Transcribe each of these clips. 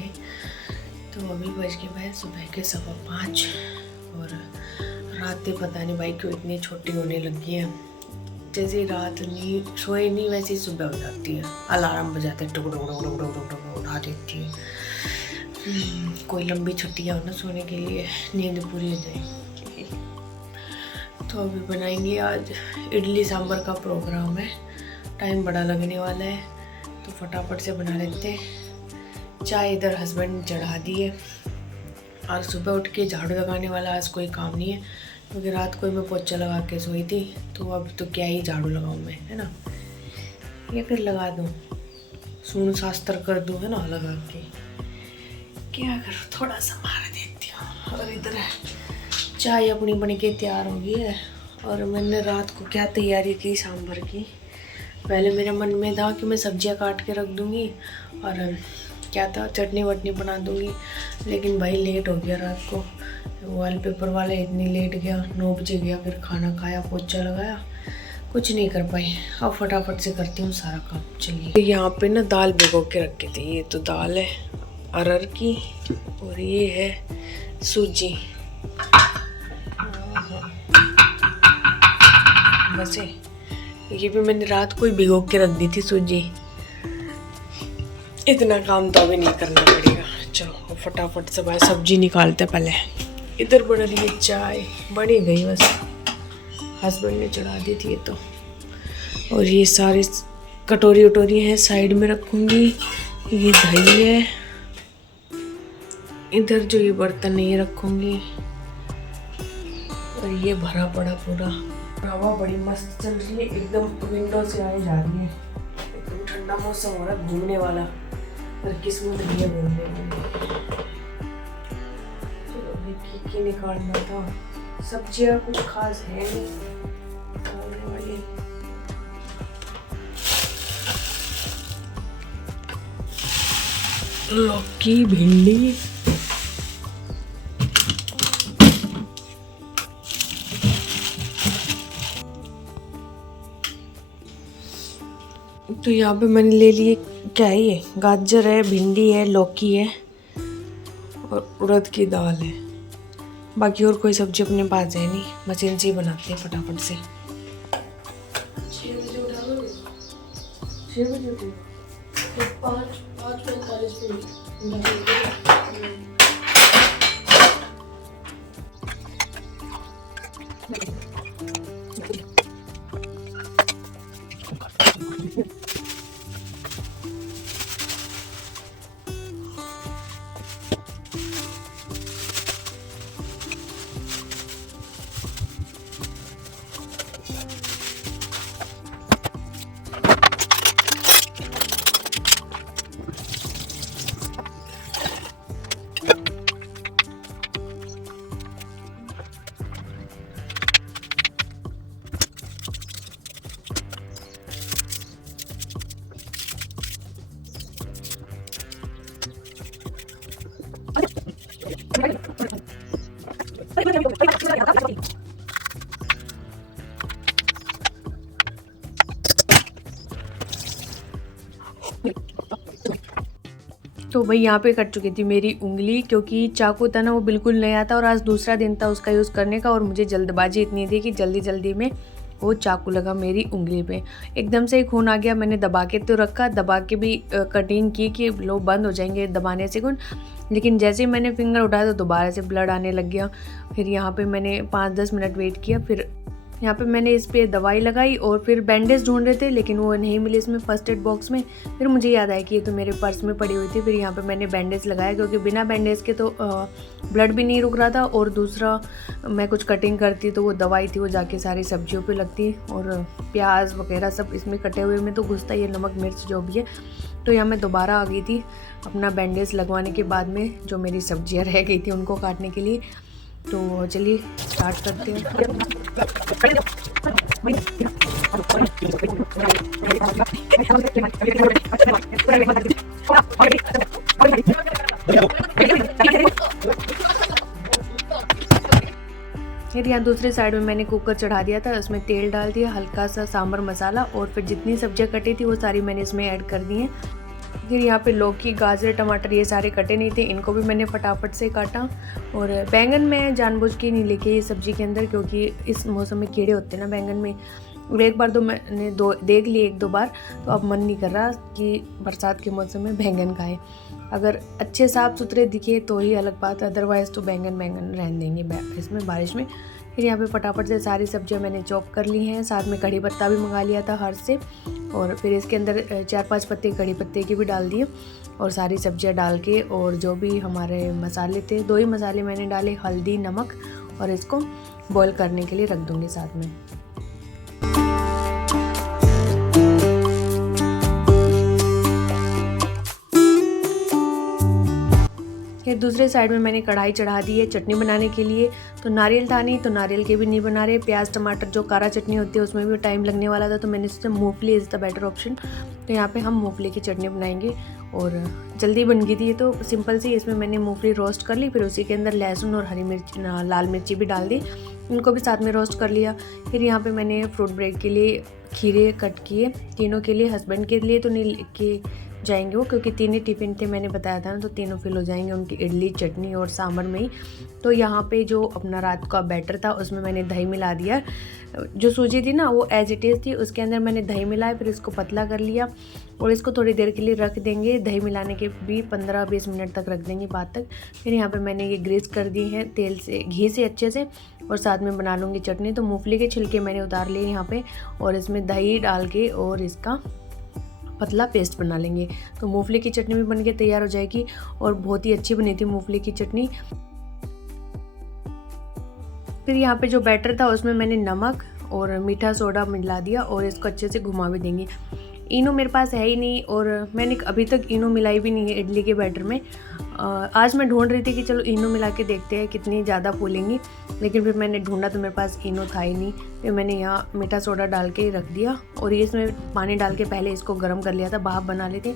घंटे। तो अभी बज के भाई सुबह के 5:15 और रातें पता नहीं भाई क्यों इतनी छोटी होने लगी है। जैसे ही रात नहीं सोए नहीं वैसे ही सुबह हो जाती है, अलार्म बजाते टुक टुक टुक टुक टुक टुक टुक उठा देती है। कोई लंबी छुट्टियाँ हो ना सोने के लिए, नींद पूरी हो जाए। तो अभी बनाएंगे आज इडली सांभर का प्रोग्राम है, टाइम बड़ा लगने वाला है तो फटाफट से बना लेते हैं। चाय इधर हस्बैंड ने चढ़ा दी है और सुबह उठ के झाड़ू लगाने वाला आज कोई काम नहीं है, क्योंकि रात को मैं पोछा लगा के सोई थी। तो अब तो क्या ही झाड़ू लगाऊँ मैं, है ना, या फिर लगा दूँ, सून शास्त्र कर दूँ, है ना, लगा के क्या करूँ, थोड़ा सा मार देती हूँ। और इधर चाय अपनी बन के तैयार हो गई है। और मैंने रात को क्या तैयारी की सांभर की, पहले मेरे मन में था कि मैं सब्जियां काट के रख दूँगी और क्या था चटनी वटनी बना दूँगी, लेकिन भाई लेट हो गया रात को, वॉलपेपर वाला इतनी लेट गया, 9 बजे गया, फिर खाना खाया, पोछा लगाया, कुछ नहीं कर पाई। अब फटाफट से करती हूँ सारा काम। चलिए, यहाँ पे ना दाल भिगो के रखी थी, ये तो दाल है अरहर की और ये है सूजी। बस ये भी मैंने रात को ही भिगो के रख दी थी सूजी। इतना काम तो अभी नहीं करना पड़ेगा। चलो फटाफट से भाई सब्जी निकालते पहले। इधर बन रही है चाय, बनी गई बस, हस्बैंड ने चढ़ा दी थी ये तो। और ये सारी कटोरी वटोरी है साइड में रखूँगी। ये दही है, इधर जो ये बर्तन है ये रखूँगी। और ये भरा पड़ा पूरा। हवा बड़ी मस्त चल रही है, एकदम विंडो से आए जा रही है, एकदम ठंडा मौसम हो रहा है, घूमने वाला। पर किस्मत नहीं है घूमने वाली। चलो अभी निकालना था, सब्जियां कुछ खास है नहीं खाने वाली। लौकी, भिंडी, तो यहाँ पे मैंने ले लिए, क्या है ये, गाजर है, भिंडी है, लौकी है और उड़द की दाल है। बाकी और कोई सब्जी अपने पास है नहीं, बस इनसे ही बनाते हैं फटाफट से। 6 बजे उठा लो, 6 बजे उठे, 5:45 पे। तो भाई यहाँ पे कट चुकी थी मेरी उंगली, क्योंकि चाकू था ना वो बिल्कुल नया था और आज दूसरा दिन था उसका यूज़ करने का, और मुझे जल्दबाजी इतनी थी कि जल्दी जल्दी में वो चाकू लगा मेरी उंगली पे। एकदम से ही खून आ गया। मैंने दबा के तो रखा, दबा के भी कटिंग की कि लो बंद हो जाएंगे दबाने से खून, लेकिन जैसे ही मैंने फिंगर उठाया तो दोबारा से ब्लड आने लग गया। फिर यहाँ पे मैंने 5-10 मिनट वेट किया, फिर यहाँ पे मैंने इस पे दवाई लगाई और फिर बैंडेज ढूंढ रहे थे लेकिन वो नहीं मिले इसमें फर्स्ट एड बॉक्स में। फिर मुझे याद आया कि ये तो मेरे पर्स में पड़ी हुई थी। फिर यहाँ पे मैंने बैंडेज लगाया, क्योंकि बिना बैंडेज के तो ब्लड भी नहीं रुक रहा था, और दूसरा मैं कुछ कटिंग करती तो वो दवाई थी वो जाके सारी सब्जियों पे लगती, और प्याज वगैरह सब इसमें कटे हुए में तो घुसता ही है, नमक मिर्च जो भी है। तो यहाँ मैं दोबारा आ गई थी अपना बैंडेज लगवाने के बाद में, जो मेरी सब्जियाँ रह गई थी उनको काटने के लिए। तो चलिए स्टार्ट करते हैं। फिर यहाँ दूसरे साइड में मैंने कुकर चढ़ा दिया था, उसमें तेल डाल दिया, हल्का सा सांभर मसाला, और फिर जितनी सब्जियां कटी थी वो सारी मैंने इसमें ऐड कर दी हैं। फिर यहाँ पे लौकी, गाजर, टमाटर ये सारे कटे नहीं थे, इनको भी मैंने फटाफट से काटा। और बैंगन मैं जानबूझ के नहीं लेके ये सब्ज़ी के अंदर, क्योंकि इस मौसम में कीड़े होते हैं ना बैंगन में। और एक बार तो मैंने देख लिए 1-2 बार, तो अब मन नहीं कर रहा कि बरसात के मौसम में बैंगन खाएं। अगर अच्छे साफ़ सुथरे दिखे तो ही अलग बात, अदरवाइज़ तो बैंगन रहने देंगे इसमें बारिश में। फिर यहाँ पे फटाफट से सारी सब्जियां मैंने चॉप कर ली हैं, साथ में कड़ी पत्ता भी मंगा लिया था हर से। और फिर इसके अंदर 4-5 पत्ते कड़ी पत्ते के भी डाल दिए और सारी सब्जियां डाल के, और जो भी हमारे मसाले थे 2 ही मसाले मैंने डाले, हल्दी, नमक, और इसको बॉईल करने के लिए रख दूँगी साथ में। फिर दूसरे साइड में मैंने कढ़ाई चढ़ा दी है चटनी बनाने के लिए। तो नारियल था नहीं, तो नारियल के भी नहीं बना रहे। प्याज टमाटर जो कारा चटनी होती है उसमें भी टाइम लगने वाला था, तो मैंने सोचा मूंगफली इज़ द बेटर ऑप्शन। तो यहाँ पे हम मूंगफली की चटनी बनाएंगे और जल्दी बन गई थी ये तो, सिंपल सी। इसमें मैंने मूंगफली रोस्ट कर ली, फिर उसी के अंदर लहसुन और हरी मिर्च, लाल मिर्ची भी डाल दी, उनको भी साथ में रोस्ट कर लिया। फिर यहाँ पे मैंने फ्रूट ब्रेड के लिए खीरे कट किए, तीनों के लिए। हस्बैंड के लिए तो नहीं लेके जाएंगे वो, क्योंकि 3 ही टिफ़िन थे मैंने बताया था ना, तो तीनों फिल हो जाएंगे उनकी इडली, चटनी और सांभर में ही। तो यहाँ पे जो अपना रात का बैटर था उसमें मैंने दही मिला दिया। जो सूजी थी ना वो एज इट इज़ थी, उसके अंदर मैंने दही मिलाया, फिर इसको पतला कर लिया और इसको थोड़ी देर के लिए रख देंगे। दही मिलाने के भी 15-20 मिनट तक रख देंगे बाद तक। फिर यहाँ पे मैंने ये ग्रीस कर दी है तेल से, घी से अच्छे से, और साथ में बना लूँगी चटनी। तो मूंगफली के छिलके मैंने उतार लिए यहाँ पे, और इसमें दही डाल के और इसका पतला पेस्ट बना लेंगे। तो मूंगफली की चटनी भी बन के तैयार हो जाएगी, और बहुत ही अच्छी बनी थी मूंगफली की चटनी। फिर यहाँ पे जो बैटर था उसमें मैंने नमक और मीठा सोडा मिला दिया, और इसको अच्छे से घुमा भी देंगे। इनो मेरे पास है ही नहीं, और मैंने अभी तक इनो मिलाई भी नहीं है इडली के बैटर में। आज मैं ढूंढ रही थी कि चलो इनो मिला के देखते हैं कितनी ज़्यादा फूलेंगी, लेकिन फिर मैंने ढूंढा तो मेरे पास इनो था ही नहीं। फिर मैंने यहाँ मीठा सोडा डाल के रख दिया, और ये इसमें पानी डाल के पहले इसको गर्म कर लिया था, भाप बना लेते,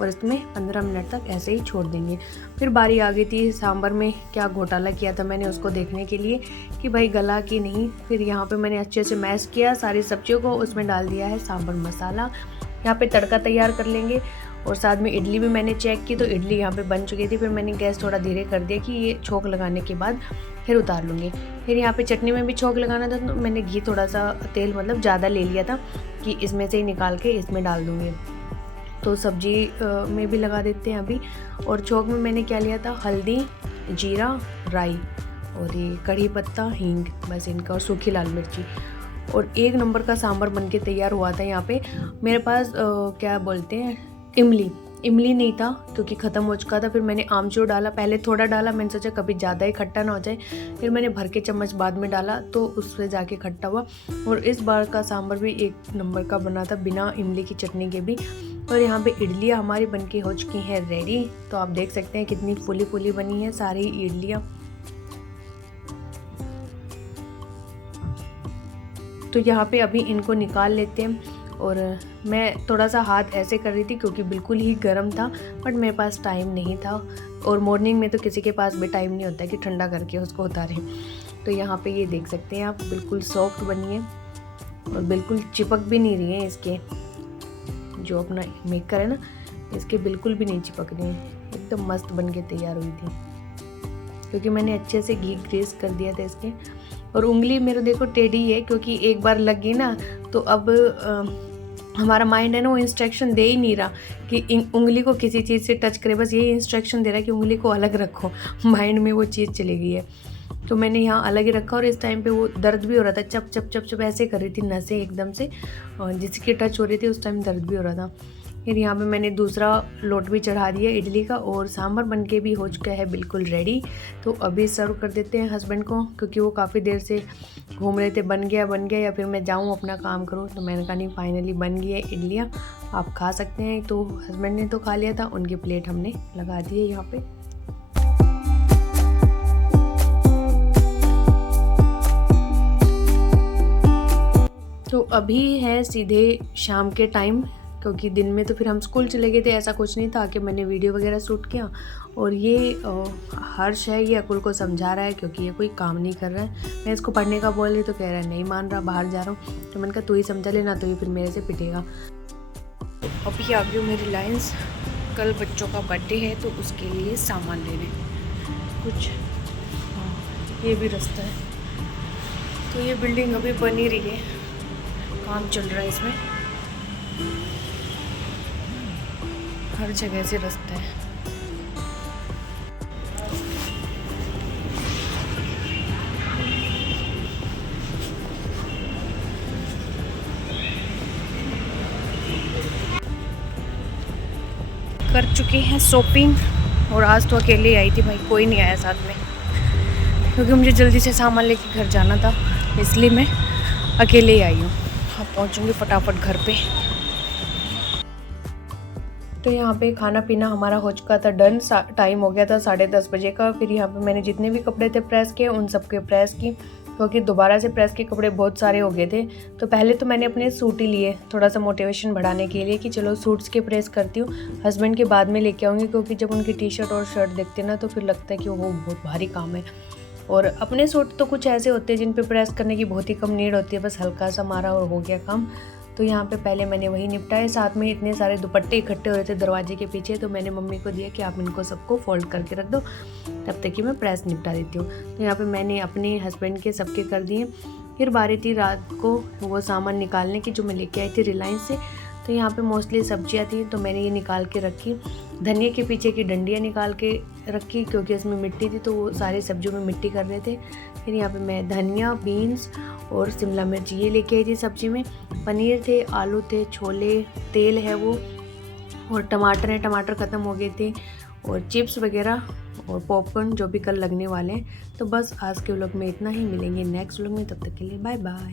और इसमें 15 मिनट तक ऐसे ही छोड़ देंगे। फिर बारी आ गई थी सांभर में क्या घोटाला किया था मैंने, उसको देखने के लिए कि भाई गला कि नहीं। फिर यहाँ पे मैंने अच्छे से मैश किया सारी सब्जियों को, उसमें डाल दिया है सांभर मसाला। यहाँ पे तड़का तैयार कर लेंगे, और साथ में इडली भी मैंने चेक की, तो इडली यहाँ पे बन चुकी थी। फिर मैंने गैस थोड़ा धीरे कर दिया कि ये छोंक लगाने के बाद फिर उतार लूँगी। फिर यहाँ पे चटनी में भी छोंक लगाना था, तो मैंने घी थोड़ा सा, तेल मतलब ज़्यादा ले लिया था कि इसमें से ही निकाल के इसमें डाल दूँगी। तो सब्जी में भी लगा देते हैं अभी। और छोंक में मैंने क्या लिया था, हल्दी, जीरा, राई, और ये कड़ी पत्ता, हींग, बस इनका, और सूखी लाल मिर्ची। और 1 नंबर का सांभर बन के तैयार हुआ था। यहाँ पे मेरे पास क्या बोलते हैं, इमली नहीं था क्योंकि ख़त्म हो चुका था। फिर मैंने आमचूर डाला, पहले थोड़ा डाला, मैंने सोचा कभी ज़्यादा ही खट्टा ना हो जाए। फिर मैंने भर के चम्मच बाद में डाला, तो उससे जाके खट्टा हुआ। और इस बार का सांभर भी 1 नंबर का बना था, बिना इमली की चटनी के भी। और यहाँ पे इडलियाँ हमारी बनके हो चुकी हैं रेडी। तो आप देख सकते हैं कितनी फुली फुली बनी है सारी इडलियाँ। तो यहाँ पे अभी इनको निकाल लेते हैं। और मैं थोड़ा सा हाथ ऐसे कर रही थी क्योंकि बिल्कुल ही गर्म था, बट मेरे पास टाइम नहीं था। और मॉर्निंग में तो किसी के पास भी टाइम नहीं होता है कि ठंडा करके उसको उतारें। तो यहाँ पे ये देख सकते हैं आप, बिल्कुल सॉफ्ट बनी है और बिल्कुल चिपक भी नहीं रही है। इसके जो अपना मेकर है ना, इसके बिल्कुल भी नहीं चिपक रही है, एकदम मस्त बन के तैयार हुई थी क्योंकि मैंने अच्छे से घी ग्रेस कर दिया था इसके। और उंगली मेरे देखो टेढ़ी है क्योंकि एक बार लग गई ना, तो अब हमारा माइंड है ना, वो इंस्ट्रक्शन दे ही नहीं रहा कि उंगली को किसी चीज़ से टच करे, बस यही इंस्ट्रक्शन दे रहा है कि उंगली को अलग रखो। माइंड में वो चीज़ चली गई है, तो मैंने यहाँ अलग ही रखा। और इस टाइम पे वो दर्द भी हो रहा था, चप चप चप चप ऐसे कर रही थी नसें एकदम से, जिसकी टच हो रही थी उस टाइम दर्द भी हो रहा था। फिर यहाँ पे मैंने दूसरा लोट भी चढ़ा दिया इडली का, और सांभर बनके भी हो चुका है बिल्कुल रेडी। तो अभी सर्व कर देते हैं हस्बैंड को, क्योंकि वो काफ़ी देर से घूम रहे थे बन गया या फिर मैं जाऊँ अपना काम करूँ। तो मैंने कहा नहीं, फाइनली बन गई है इडलियाँ, आप खा सकते हैं। तो हस्बैंड ने तो खा लिया था, उनकी प्लेट हमने लगा दी है यहाँ पे। तो अभी है सीधे शाम के टाइम, क्योंकि दिन में तो फिर हम स्कूल चले गए थे, ऐसा कुछ नहीं था कि मैंने वीडियो वगैरह शूट किया। और ये हर्ष है, ये अकुल को समझा रहा है क्योंकि ये कोई काम नहीं कर रहा है। मैं इसको पढ़ने का बोल रही तो कह रहा है नहीं मान रहा, बाहर जा रहा हूँ। तो मैंने कहा तू ही समझा लेना, तो ये फिर मेरे से पिटेगा। तो अभी आ गई हूँ मैं रिलायंस, कल बच्चों का बर्थडे है तो उसके लिए सामान लेने कुछ। हाँ, ये भी रास्ता है। तो ये बिल्डिंग अभी बन ही रही है, काम चल रहा है इसमें, हर जगह से रास्ता है। कर चुके हैं शॉपिंग, और आज तो अकेले आई थी भाई, कोई नहीं आया साथ में, क्योंकि मुझे जल्दी से सामान लेके घर जाना था, इसलिए मैं अकेले ही आई हूँ। अब पहुँचूँगी फटाफट घर पे। तो यहाँ पे खाना पीना हमारा हो चुका था डन, टाइम हो गया था 10:30 बजे का। फिर यहाँ पे मैंने जितने भी कपड़े थे प्रेस किए, उन सब के प्रेस की, क्योंकि दोबारा से प्रेस के कपड़े बहुत सारे हो गए थे। तो पहले तो मैंने अपने सूट ही लिए, थोड़ा सा मोटिवेशन बढ़ाने के लिए कि चलो सूट्स के प्रेस करती हूँ, हस्बैंड के बाद में लेके आऊँगी, क्योंकि जब उनकी टी शर्ट और शर्ट देखते हैं ना तो फिर लगता है कि वो बहुत भारी काम है। और अपने सूट तो कुछ ऐसे होते हैं जिन पे प्रेस करने की बहुत ही कम नीड होती है, बस हल्का सा मारा और हो गया काम। तो यहाँ पे पहले मैंने वही निपटाए, साथ में इतने सारे दुपट्टे इकट्ठे हो रहे थे दरवाजे के पीछे, तो मैंने मम्मी को दिया कि आप इनको सबको फोल्ड करके रख दो, तब तक कि मैं प्रेस निपटा देती हूँ। तो यहाँ पे मैंने अपने हस्बैंड के सबके कर दिए। फिर बारी थी रात को वो सामान निकालने की जो मैं लेके आई थी रिलायंस से। तो यहाँ पे मोस्टली सब्जियाँ थी, तो मैंने ये निकाल के रखी। धनिया के पीछे की डंडियाँ निकाल के रखी, क्योंकि इसमें मिट्टी थी तो वो सारी सब्जियों में मिट्टी कर रहे थे। फिर यहाँ पे मैं धनिया, बीन्स और शिमला मिर्च ये लेके आई थी सब्जी में। पनीर थे, आलू थे, छोले, तेल है वो, और टमाटर है, टमाटर ख़त्म हो गए थे, और चिप्स वगैरह और पॉपकॉर्न जो भी कल लगने वाले हैं। तो बस आज के व्लॉग में इतना ही, मिलेंगे नेक्स्ट व्लॉग में, तब तक के लिए बाय बाय।